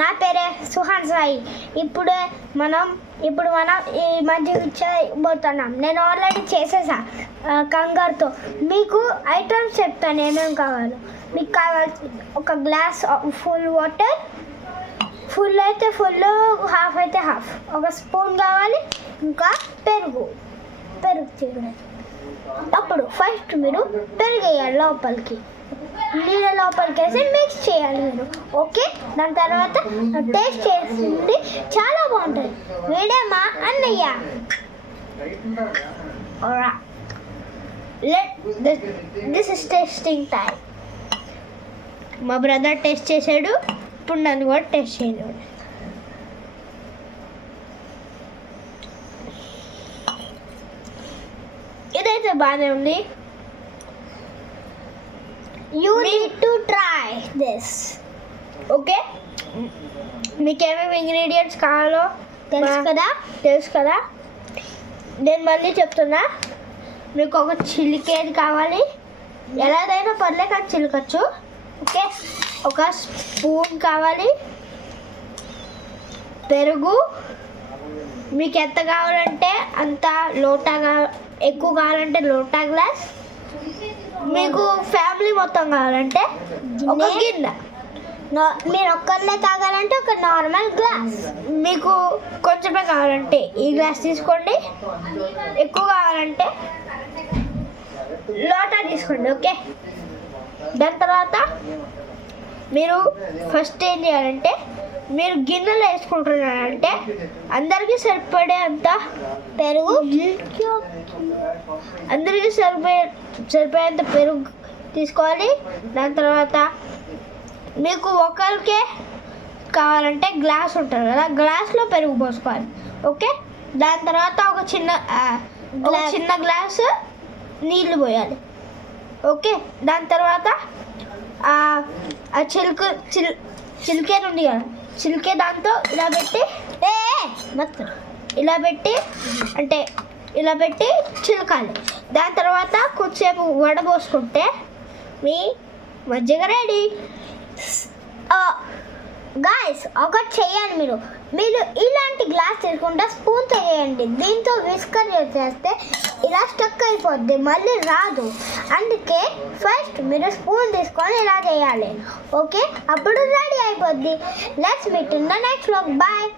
నా పేరే సుహాన్ సాయి. ఇప్పుడు మనం ఈ మధ్య చేయబోతున్నాం. నేను ఆల్రెడీ చేసేసా కంగారుతో. మీకు ఐటమ్స్ చెప్తాను ఏమేమి కావాలో. మీకు కావాల్సి ఒక గ్లాస్ ఫుల్ వాటర్, ఫుల్ అయితే ఫుల్, హాఫ్ అయితే హాఫ్. ఒక స్పూన్ కావాలి. ఇంకా పెరుగు తీయలేదు. అప్పుడు ఫస్ట్ మీరు పెరుగు వేయాలి లోపలికి. నీళ్ళ లోపలికి వేసి మిక్స్ చేయాలి మీరు. ఓకే, దాని తర్వాత టేస్ట్ చేసింది చాలా బాగుంటుంది. వీడే మా అన్నయ్య. This is tasting time. మా బ్రదర్ టేస్ట్ చేశాడు, ఇప్పుడు నన్ను కూడా టేస్ట్ చేయలేడు. ఇదైతే బాగానే ఉంది. You need to try this. Okay, మీకు ఏమేమి ఇంగ్రీడియంట్స్ కావాలో తెలుసు కదా. నేను మళ్ళీ చెప్తున్నా. మీకు ఒక చిలికేది కావాలి, ఎలాగైనా పర్లేక అది చిలకచ్చు. ఓకే, ఒక స్పూన్ కావాలి, పెరుగు మీకు ఎంత కావాలంటే అంత, ఎక్కువ కావాలంటే లోటా గ్లాస్, మీకు ఫ్యామిలీ మొత్తం కావాలంటే ఒక గిన్నె, మీరు ఒక్కరినే తాగాలంటే ఒక నార్మల్ గ్లాస్, మీకు కొంచెమే కావాలంటే ఈ గ్లాస్ తీసుకోండి, ఎక్కువ కావాలంటే లోటా తీసుకోండి. ఓకే, దాని తర్వాత మీరు ఫస్ట్ ఏం చేయాలంటే, మీరు గిన్నెలో వేసుకుంటున్నారంటే అందరికీ సరిపడేంత పెరుగు, అందరికీ సరిపోయేంత పెరుగు తీసుకోవాలి. దాని తర్వాత మీకు ఒకరికే కావాలంటే గ్లాస్ ఉంటుంది కదా, గ్లాస్లో పెరుగు పోసుకోవాలి. ఓకే, దాని తర్వాత ఒక చిన్న గ్లాసు నీళ్ళు పోయాలి. ఓకే, దాని తర్వాత ఆ చిలికేది ఉంది కదా, చిలికే దాంతో ఇలా పెట్టి చిలకాలి. దాని తర్వాత కొద్దిసేపు వడబోసుకుంటే మీ మజ్జిగ రెడీ. గాయస్, ఒకటి చేయండి. మీరు ఇలాంటి గ్లాస్ తీసుకుంటే స్పూన్తో చేయండి. దీంతో విస్కర్ చేస్తే ఇలా స్టక్ అయిపోద్ది, మళ్ళీ రాదు. అందుకే ఫస్ట్ మీరు స్పూన్ తీసుకొని ఇలా చేయాలి. ఓకే, అప్పుడు రెడీ అయిపోద్ది. Let's meet in the next vlog. Bye.